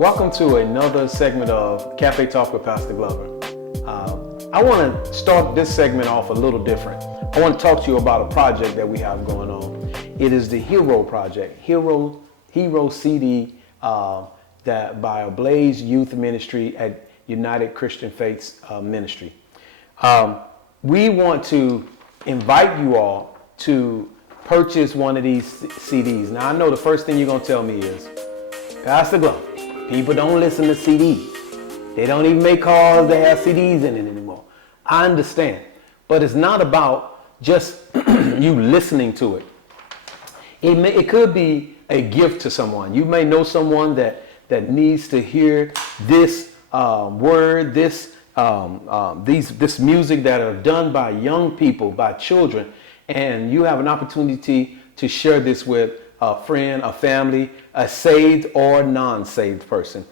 Welcome to another segment of Cafe Talk with Pastor Glover. I want to start this segment off a little different. I want to talk to you about a project that we have going on. It is the Hero Project, Hero CD that by Blaze Youth Ministry at United Christian Faiths Ministry. We want to invite you all to purchase one of these CDs. Now I know the first thing you're going to tell me is, Pastor Glover, people don't listen to CDs. They don't even make cars that have CDs in it anymore. I understand. But it's not about just you listening to it. It could be a gift to someone. You may know someone that needs to hear this word, this music that are done by young people, by children, and you have an opportunity to share this with a friend, a family, a saved or non-saved person.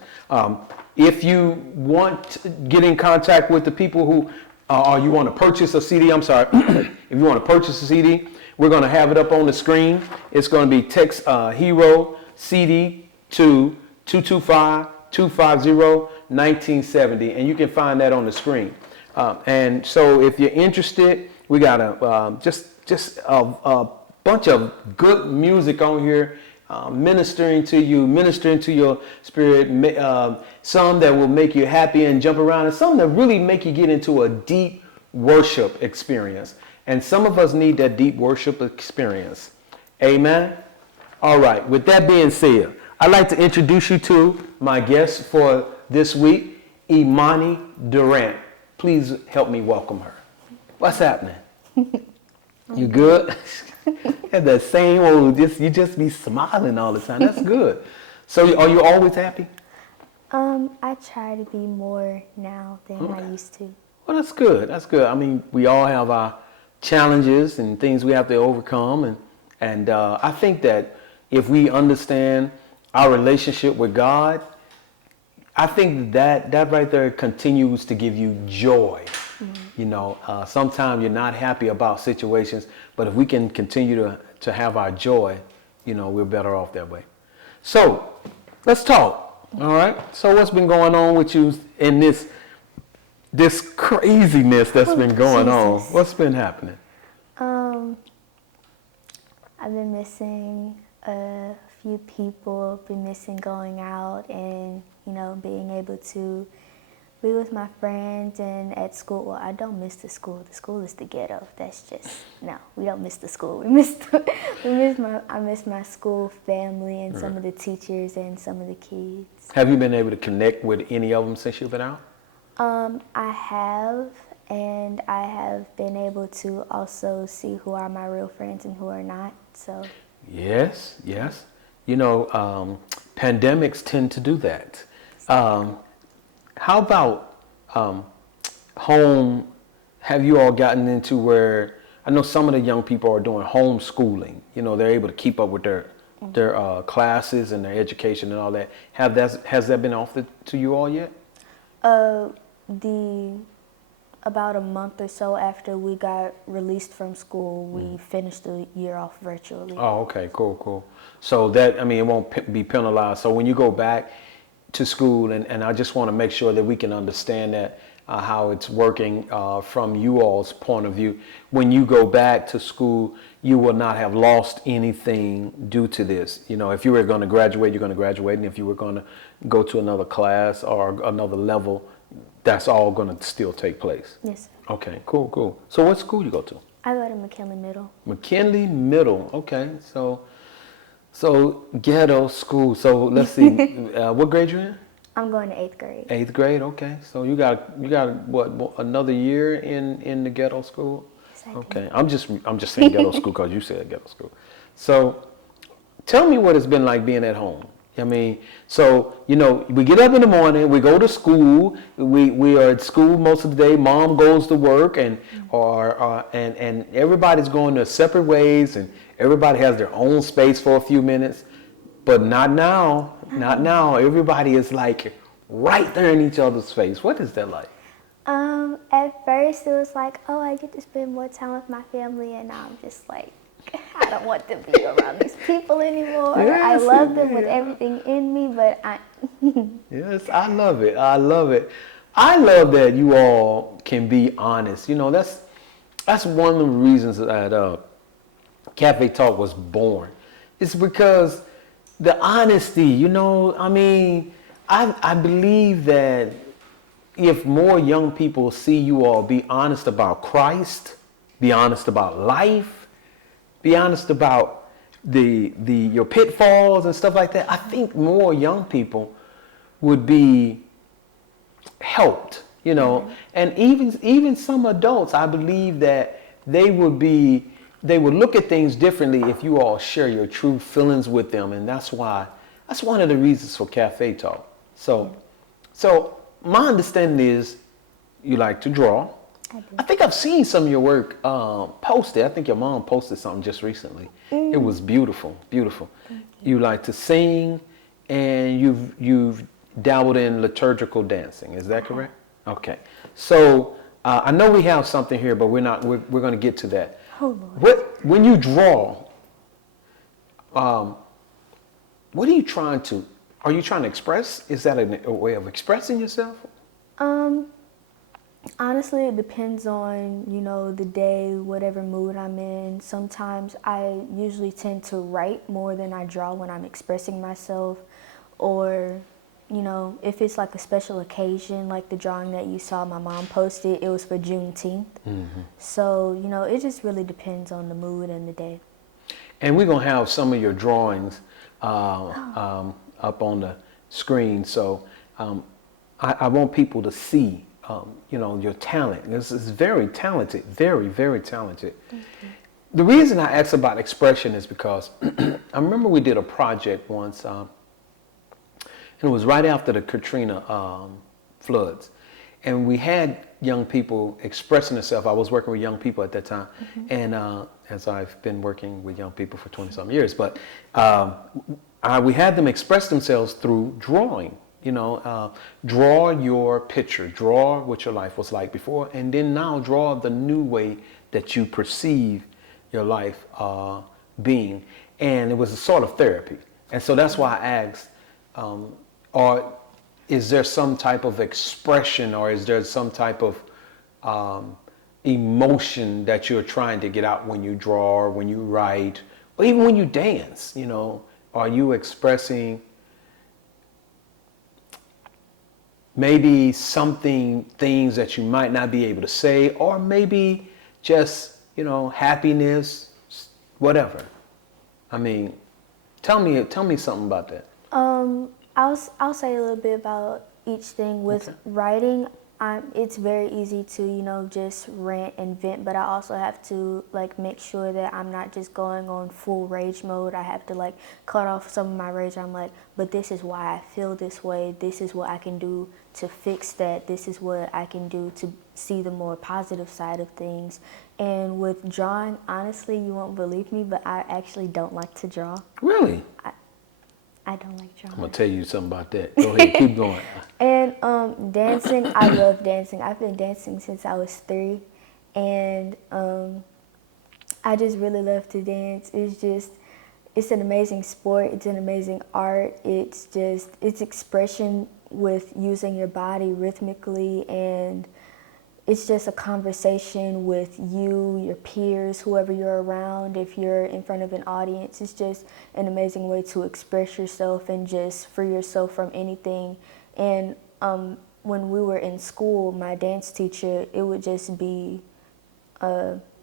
If you want to get in contact with the people who, or you want to purchase a CD, I'm sorry, if you want to purchase a CD, we're going to have it up on the screen. It's going to be text Hero CD to 225-250-1970, and you can find that on the screen. And so if you're interested, we got just a bunch of good music on here, ministering to you, ministering to your spirit, some that will make you happy and jump around, and some that really make you get into a deep worship experience. And some of us need that deep worship experience. Amen? All right, with that being said, I'd like to introduce you to my guest for this week, Imani Durant. Please help me welcome her. What's happening? You good? Have that same old, you just be smiling all the time. That's good. So are you always happy? I try to be more now than I used to. Well, that's good. That's good. I mean, we all have our challenges and things we have to overcome. And I think that if we understand our relationship with God, I think that right there continues to give you joy. Mm-hmm. You know, sometimes you're not happy about situations, but if we can continue to have our joy, you know, we're better off that way. So let's talk. All right. So what's been going on with you in this craziness that's been going on? What's been happening? I've been missing a few people, been missing going out and, you know, being able to be with my friends and at school. Well, I don't miss the school. The school is the ghetto. That's just, no, we don't miss the school. I miss my school family and some of the teachers and some of the kids. Have you been able to connect with any of them since you've been out? I have, and I have been able to also see who are my real friends and who are not, so. Yes. You know, pandemics tend to do that. How about home? Have you all gotten into where, I know some of the young people are doing homeschooling. You know, they're able to keep up with their classes and their education and all that. Has that been offered to you all yet? About a month or so after we got released from school, we finished the year off virtually. Oh, okay, cool. So that, I mean, it won't be penalized. So when you go back to school, and I just want to make sure that we can understand that, how it's working from you all's point of view. When you go back to school, you will not have lost anything due to this. You know, if you were going to graduate, you're going to graduate. And if you were going to go to another class or another level, that's all going to still take place. Yes, sir. Okay, cool. So what school you go to? I go to McKinley Middle. McKinley Middle, okay. So ghetto school. So let's see, what grade you in? I'm going to 8th grade. 8th grade, okay. So you got what another year in the ghetto school? Yes, I okay. Do. I'm just saying ghetto school because you said ghetto school. So tell me what it's been like being at home. I mean, so, you know, we get up in the morning, we go to school, we are at school most of the day, mom goes to work, and everybody's going their separate ways, and everybody has their own space for a few minutes, but not now. Everybody is like right there in each other's face. What is that like? At first it was like, oh, I get to spend more time with my family, and now I'm just like, I don't want to be around these people anymore. I Yes, love them with yeah. everything in me, but Yes, I love it. I love it. I love that you all can be honest. You know, that's one of the reasons that Cafe Talk was born. It's because the honesty. You know, I mean, I believe that if more young people see you all be honest about Christ, be honest about life, be honest about the your pitfalls and stuff like that, I think more young people would be helped, you know. And even some adults, I believe that they would look at things differently if you all share your true feelings with them. And that's one of the reasons for Cafe Talk. So my understanding is you like to draw. I do. I think I've seen some of your work posted. I think your mom posted something just recently. It was beautiful, beautiful. You like to sing, and you've dabbled in liturgical dancing. Is that correct? Okay. So I know we have something here, but we're not. We're going to get to that. Oh Lord. When you draw, what are you trying to? Are you trying to express? Is that a way of expressing yourself? Honestly, it depends on, the day, whatever mood I'm in. Sometimes I usually tend to write more than I draw when I'm expressing myself. Or, if it's like a special occasion, like the drawing that you saw my mom posted, it was for Juneteenth. So, it just really depends on the mood and the day. And we're going to have some of your drawings up on the screen. So I want people to see, your talent. This is very talented, very, very talented. The reason I asked about expression is because I remember we did a project once, and it was right after the Katrina floods. And we had young people expressing themselves. I was working with young people at that time. And as I've been working with young people for 20-some years. But we had them express themselves through drawing. Draw your picture, draw what your life was like before, and then now draw the new way that you perceive your life being. And it was a sort of therapy. And so that's why I asked, is there some type of expression, or is there some type of emotion that you're trying to get out when you draw, or when you write, or even when you dance? Are you expressing maybe things that you might not be able to say, or maybe just, happiness, whatever? I mean, tell me something about that. I'll say a little bit about each thing. With writing, it's very easy to, just rant and vent, but I also have to, make sure that I'm not just going on full rage mode. I have to, cut off some of my rage. I'm like, but this is why I feel this way. This is what I can do to fix that. This is what I can do to see the more positive side of things. And with drawing, honestly, you won't believe me, but I actually don't like to draw. Really? I don't like drawing. I'm going to tell you something about that. Go ahead, keep going. And dancing, I love dancing. I've been dancing since I was 3. And I just really love to dance. It's an amazing sport. It's an amazing art. It's expression with using your body rhythmically, and it's just a conversation with you, your peers, whoever you're around. If you're in front of an audience, it's just an amazing way to express yourself and just free yourself from anything. And when we were in school, my dance teacher, it would just be,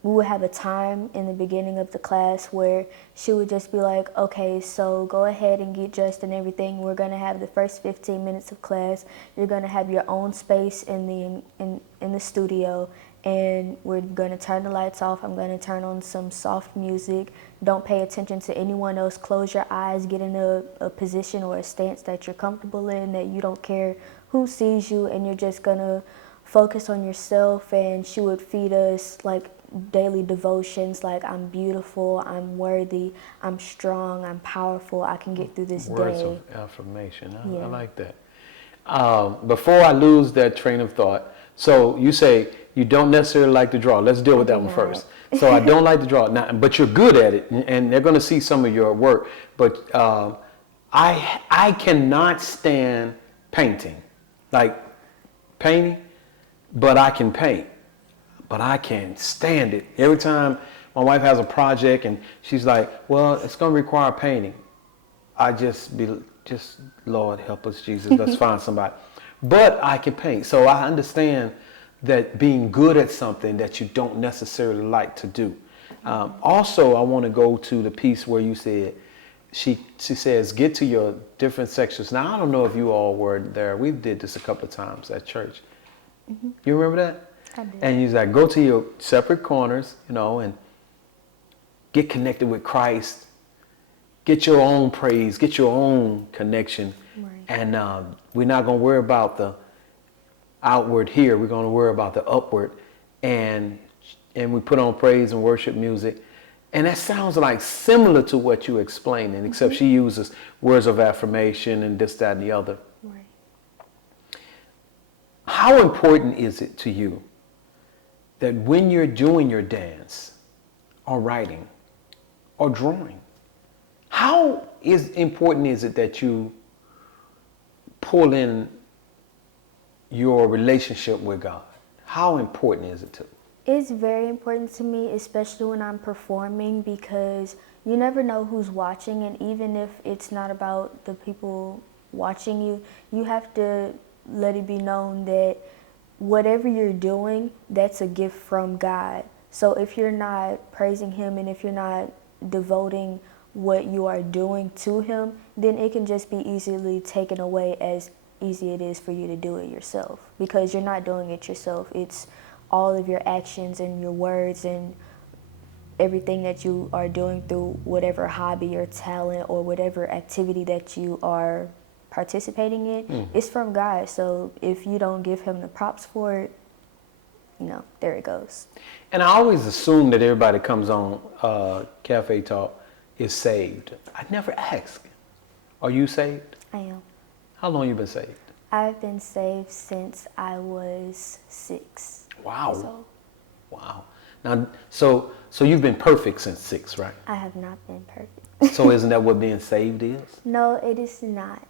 we would have a time in the beginning of the class where she would just be like, okay, so go ahead and get dressed and everything. We're going to have the first 15 minutes of class. You're going to have your own space in the studio, and we're going to turn the lights off. I'm going to turn on some soft music. Don't pay attention to anyone else. Close your eyes. Get in a position or a stance that you're comfortable in, that you don't care who sees you, and you're just going to focus on yourself. And she would feed us daily devotions like, I'm beautiful, I'm worthy, I'm strong, I'm powerful, I can get through this Words day. of affirmation. Yeah. I like that. Before I lose that train of thought, So you say you don't necessarily like to draw. Let's deal with I that do one not. first. So I don't like to draw now, but you're good at it, and they're going to see some of your work. But I cannot stand painting, like painting, but I can paint, but I can't stand it. Every time my wife has a project and she's like, "Well, it's going to require painting," I just Lord help us, Jesus. Let's find somebody. But I can paint, so I understand that being good at something that you don't necessarily like to do. Also, I want to go to the piece where you said she says get to your different sections. Now I don't know if you all were there. We did this a couple of times at church. You remember that? I do. And he's like, go to your separate corners, and get connected with Christ. Get your own praise. Get your own connection. Right. And we're not going to worry about the outward here. We're going to worry about the upward. And we put on praise and worship music. And that sounds like similar to what you're explaining, except she uses words of affirmation and this, that, and the other. Right. How important is it to you that when you're doing your dance or writing or drawing, how important is it that you pull in your relationship with God? How important is it to you? It's very important to me, especially when I'm performing, because you never know who's watching, and even if it's not about the people watching you, you have to let it be known that whatever you're doing, that's a gift from God. So if you're not praising Him and if you're not devoting what you are doing to Him, then it can just be easily taken away as easy it is for you to do it yourself, because you're not doing it yourself. It's all of your actions and your words and everything that you are doing through whatever hobby or talent or whatever activity that you are participating in is from God. So if you don't give Him the props for it, there it goes. And I always assume that everybody comes on Cafe Talk is saved. I never ask, are you saved? I am. How long you been saved? I've been saved since I was 6. Wow. So Wow. Now, so you've been perfect since 6, right? I have not been perfect. So isn't that what being saved is? No, it is not.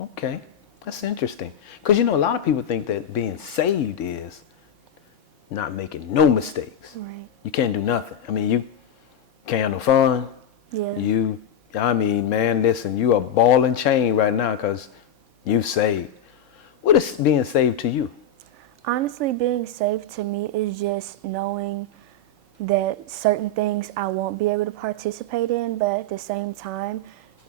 Okay. That's interesting. Because, a lot of people think that being saved is not making no mistakes. Right. You can't do nothing. I mean, you can't have no fun. Yeah. Man, listen, you are ball and chain right now because you saved. What is being saved to you? Honestly, being saved to me is just knowing that certain things I won't be able to participate in, but at the same time,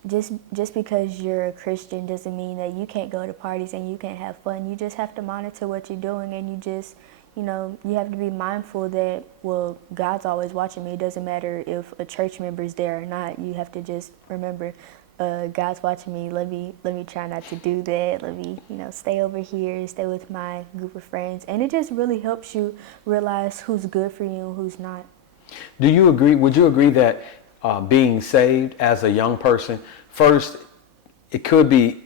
just because you're a Christian doesn't mean that you can't go to parties and you can't have fun. You just have to monitor what you're doing, and you have to be mindful that, well, God's always watching me. It doesn't matter if a church member is there or not. You have to just remember, God's watching me. Let me try not to do that. Let me, stay over here, stay with my group of friends. And it just really helps you realize who's good for you and who's not. Do you agree? Would you agree that being saved as a young person, first, it can be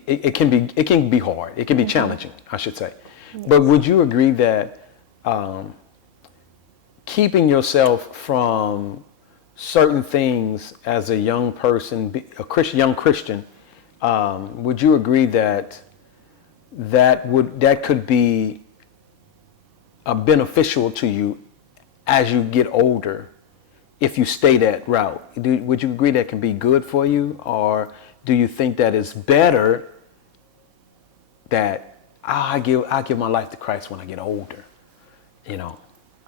hard. It can be challenging, I should say. Yes. But would you agree that keeping yourself from certain things as a young person, young Christian, would you agree that could be beneficial to you as you get older if you stay that route? Would you agree that can be good for you, or do you think that it's better that I give my life to Christ when I get older?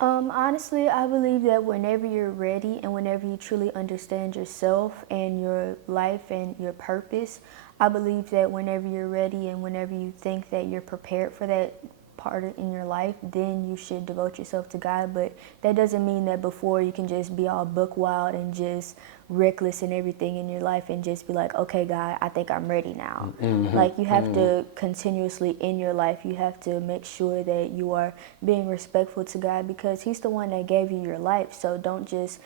Honestly, I believe that whenever you're ready and whenever you truly understand yourself and your life and your purpose, I believe that whenever you're ready and whenever you think that you're prepared for that part in your life, then you should devote yourself to God. But that doesn't mean that before you can just be all buck wild and just reckless in everything in your life and just be like, okay, God, I think I'm ready now. Like, you have to continuously in your life, you have to make sure that you are being respectful to God, because He's the one that gave you your life. So don't just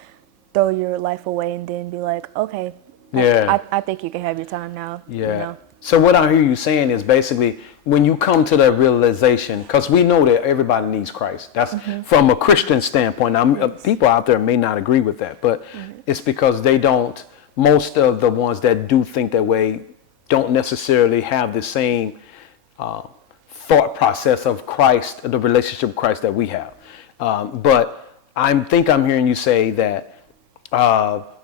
throw your life away and then be like, okay, Yeah. I think you can have your time now. Yeah. So what I hear you saying is basically when you come to the realization, because we know that everybody needs Christ. That's from a Christian standpoint. Now, people out there may not agree with that, but it's because they don't. Most of the ones that do think that way don't necessarily have the same thought process of Christ, the relationship with Christ that we have. But I think I'm hearing you say that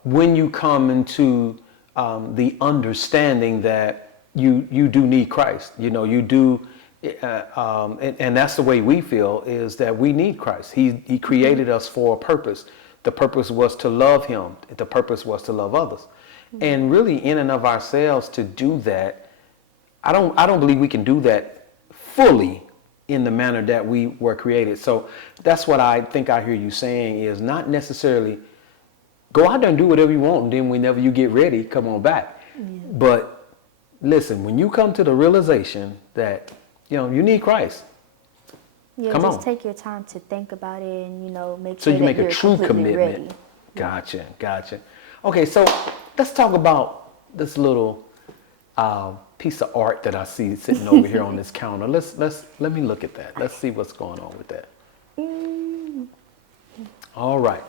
when you come into the understanding that you do need Christ, you do, and that's the way we feel, is that we need Christ. He created us for a purpose. The purpose was to love him. The purpose was to love others. And really in and of ourselves to do that, I don't believe we can do that fully in the manner that we were created. So that's what I think I hear you saying, is not necessarily go out there and do whatever you want, and then whenever you get ready, come on back. Yeah. But listen, when you come to the realization that you need Christ, come just on. Take your time to think about it, and make so sure you make that a you're true completely commitment. Ready. Gotcha. Okay, so let's talk about this little piece of art that I see sitting over here on this counter. Let me look at that. Let's see what's going on with that. All right.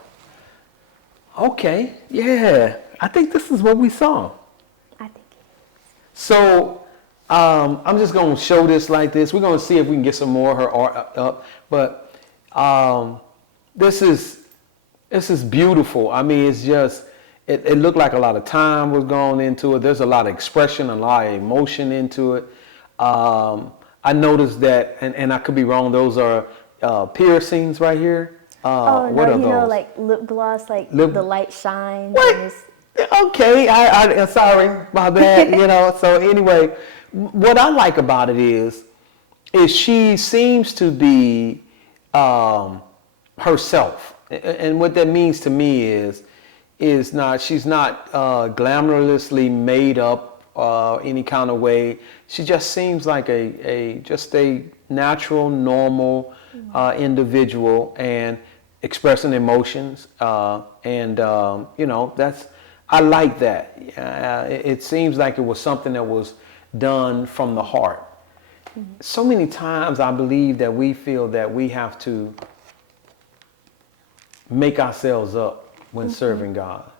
Okay, yeah. I think this is what we saw. I think it is. So I'm just going to show this like this. We're going to see if we can get some more of her art up. But this is beautiful. I mean, it's just, it looked like a lot of time was going into it. There's a lot of expression, a lot of emotion into it. I noticed that, and I could be wrong, those are piercings right here. What are those? Like lip gloss, like the light shines. What? Okay, I'm sorry about that. So anyway, what I like about it is she seems to be herself, and what that means to me is she's not glamorously made up any kind of way. She just seems like just a natural, normal individual, and expressing emotions, that's, I like that. It seems like it was something that was done from the heart. So many times I believe that we feel that we have to make ourselves up when serving God.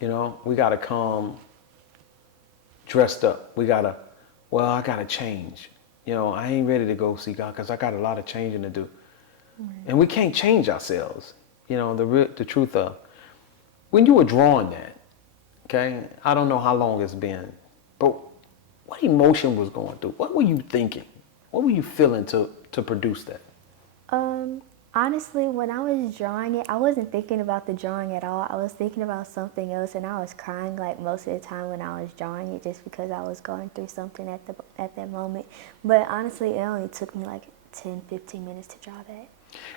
We got to come dressed up. I got to change. I ain't ready to go see God because I got a lot of changing to do. And we can't change ourselves. The truth of, when you were drawing that, okay, I don't know how long it's been, but what emotion was going through? What were you thinking? What were you feeling to produce that? Honestly, when I was drawing it, I wasn't thinking about the drawing at all. I was thinking about something else, and I was crying like most of the time when I was drawing it, just because I was going through something at that moment. But honestly, it only took me like 10, 15 minutes to draw that.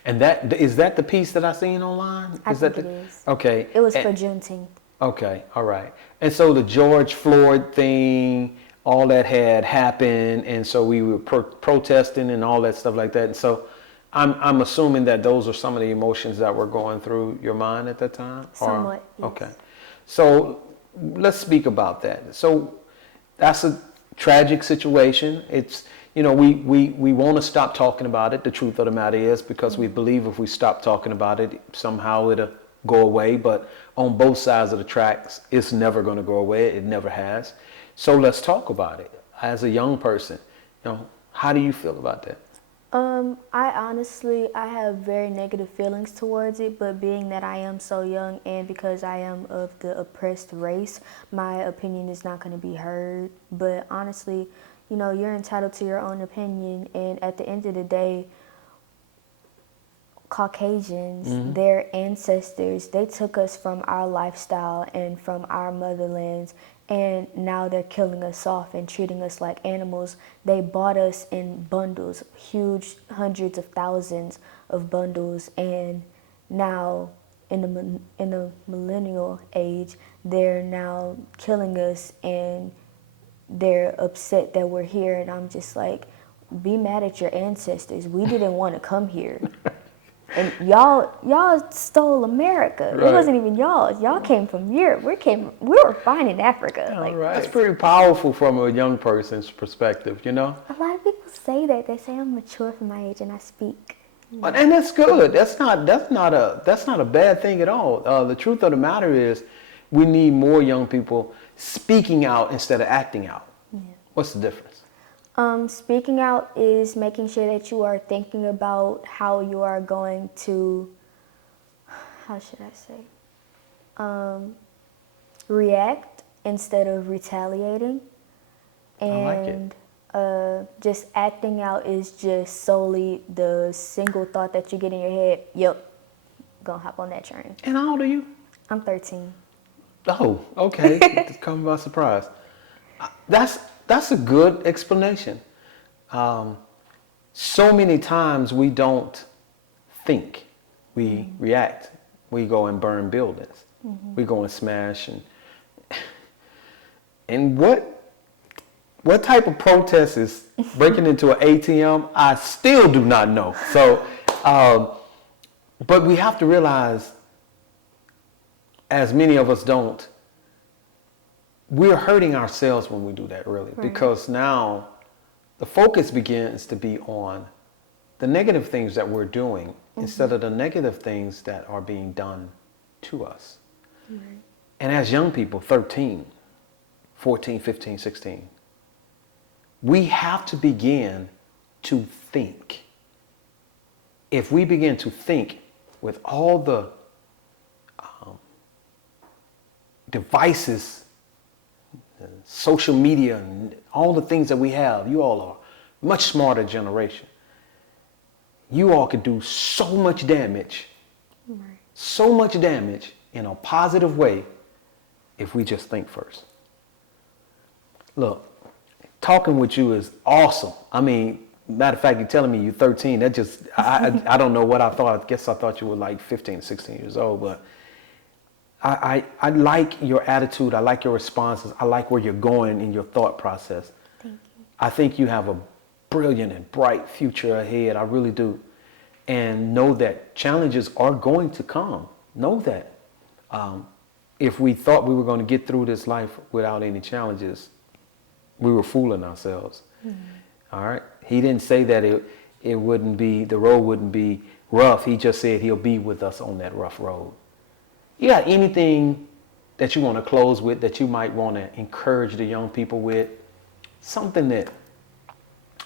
And is that the piece that I seen online? I think it is. Okay. It was for Juneteenth. Okay, all right. And so the George Floyd thing, all that had happened, and so we were protesting and all that stuff like that. And so I'm assuming that those are some of the emotions that were going through your mind at that time? Somewhat, yes. Okay. So let's speak about that. So that's a tragic situation. It's, we want to stop talking about it. The truth of the matter is, because we believe if we stop talking about it, somehow it'll go away. But on both sides of the tracks, it's never going to go away. It never has. So let's talk about it. As a young person, how do you feel about that? I have very negative feelings towards it, but being that I am so young and because I am of the oppressed race, my opinion is not going to be heard. But honestly, you're entitled to your own opinion, and at the end of the day, Caucasians, their ancestors, they took us from our lifestyle and from our motherlands, and now they're killing us off and treating us like animals. They bought us in bundles, huge hundreds of thousands of bundles, and now in the millennial age, they're now killing us, and they're upset that we're here. And I'm just like, be mad at your ancestors. We didn't want to come here. And y'all stole America. Right. It wasn't even y'all. Y'all came from Europe. We were fine in Africa. All right. It's pretty powerful from a young person's perspective, you know? A lot of people say that. They say I'm mature for my age and I speak. And that's good. That's not a bad thing at all. The truth of the matter is we need more young people speaking out instead of acting out. Yeah. What's the difference? Speaking out is making sure that you are thinking about how you are going to, how should I say, react instead of retaliating. And I like it. Just acting out is just solely the single thought that you get in your head, yep, gonna hop on that train. And how old are you? I'm 13. Oh, okay. It's come by surprise. That's a good explanation. So many times we don't think, we react. We go and burn buildings. We go and smash and what type of protest is breaking into an ATM? I still do not know. So, but we have to realize, as many of us don't, we're hurting ourselves when we do that, really, right. Because now the focus begins to be on the negative things that we're doing instead of the negative things that are being done to us. Right. And as young people, 13, 14, 15, 16, we have to begin to think. If we begin to think with all the devices, social media, and all the things that we have, you all are a much smarter generation. You all could do so much damage, in a positive way if we just think first. Look, talking with you is awesome. I mean, matter of fact, you're telling me you're 13. That just, I don't know what I thought. I guess I thought you were like 15, 16 years old, but I like your attitude. I like your responses. I like where you're going in your thought process. Thank you. I think you have a brilliant and bright future ahead. I really do. And know that challenges are going to come. Know that. If we thought we were going to get through this life without any challenges, we were fooling ourselves. All right. He didn't say that it wouldn't be, the road wouldn't be rough. He just said he'll be with us on that rough road. You got anything that you want to close with, that you might want to encourage the young people with? Something that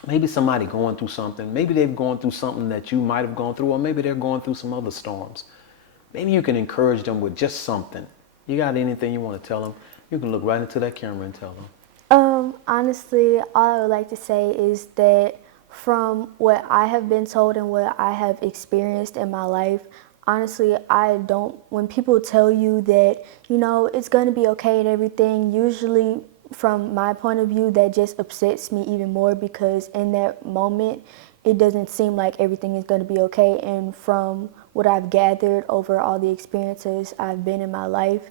maybe somebody going through something, maybe they've gone through something that you might have gone through, or maybe they're going through some other storms. Maybe you can encourage them with just something. You got anything you want to tell them? You can look right into that camera and tell them. Honestly, all I would like to say is that from what I have been told and what I have experienced in my life, honestly, when people tell you that, it's going to be okay and everything, usually from my point of view, that just upsets me even more, because in that moment, it doesn't seem like everything is going to be okay. And from what I've gathered over all the experiences I've been in my life,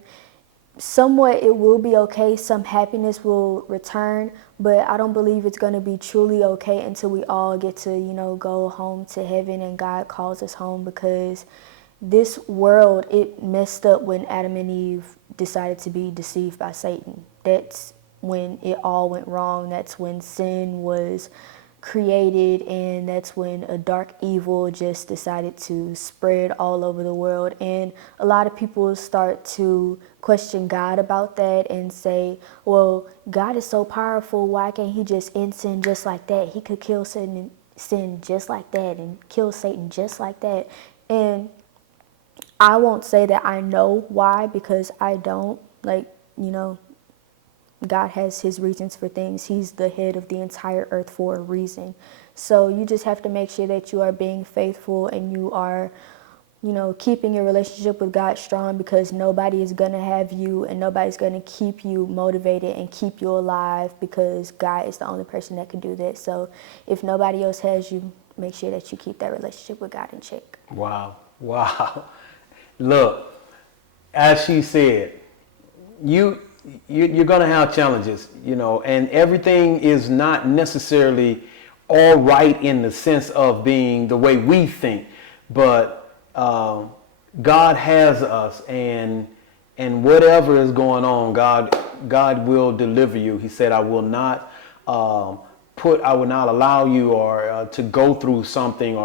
somewhat it will be okay. Some happiness will return, but I don't believe it's going to be truly okay until we all get to, go home to heaven and God calls us home, because this world, it messed up when Adam and Eve decided to be deceived by Satan. That's when it all went wrong. That's when sin was created, and that's when a dark evil just decided to spread all over the world. And a lot of people start to question God about that and say, well, God is so powerful, why can't he just end sin just like that? He could kill sin just like that and kill Satan just like that. And I won't say that I know why, because I don't. God has his reasons for things. He's the head of the entire earth for a reason. So you just have to make sure that you are being faithful and you are, keeping your relationship with God strong, because nobody is going to have you and nobody's going to keep you motivated and keep you alive, because God is the only person that can do that. So if nobody else has you, make sure that you keep that relationship with God in check. Wow. Look, as she said, you're going to have challenges, and everything is not necessarily all right in the sense of being the way we think, but God has us, and whatever is going on, God will deliver you. He said, I will not allow you or to go through something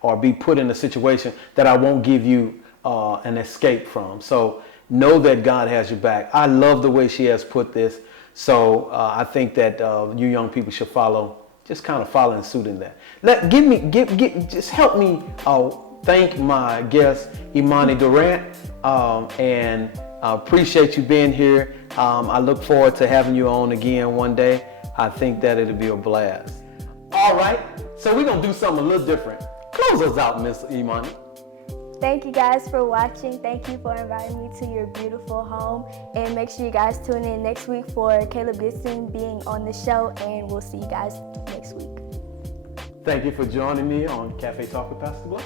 or be put in a situation that I won't give you an escape from. So know that God has your back. I love the way she has put this. So I think that you young people should just kind of follow in suit in that. Just help me thank my guest, Imani Durant, and I appreciate you being here. I look forward to having you on again one day. I think that it'll be a blast. All right, so we're gonna do something a little different. Close us out, Miss Imani. Thank you guys for watching. Thank you for inviting me to your beautiful home. And make sure you guys tune in next week for Caleb Gibson being on the show, and we'll see you guys next week. Thank you for joining me on Cafe Talk with Pastor Glover.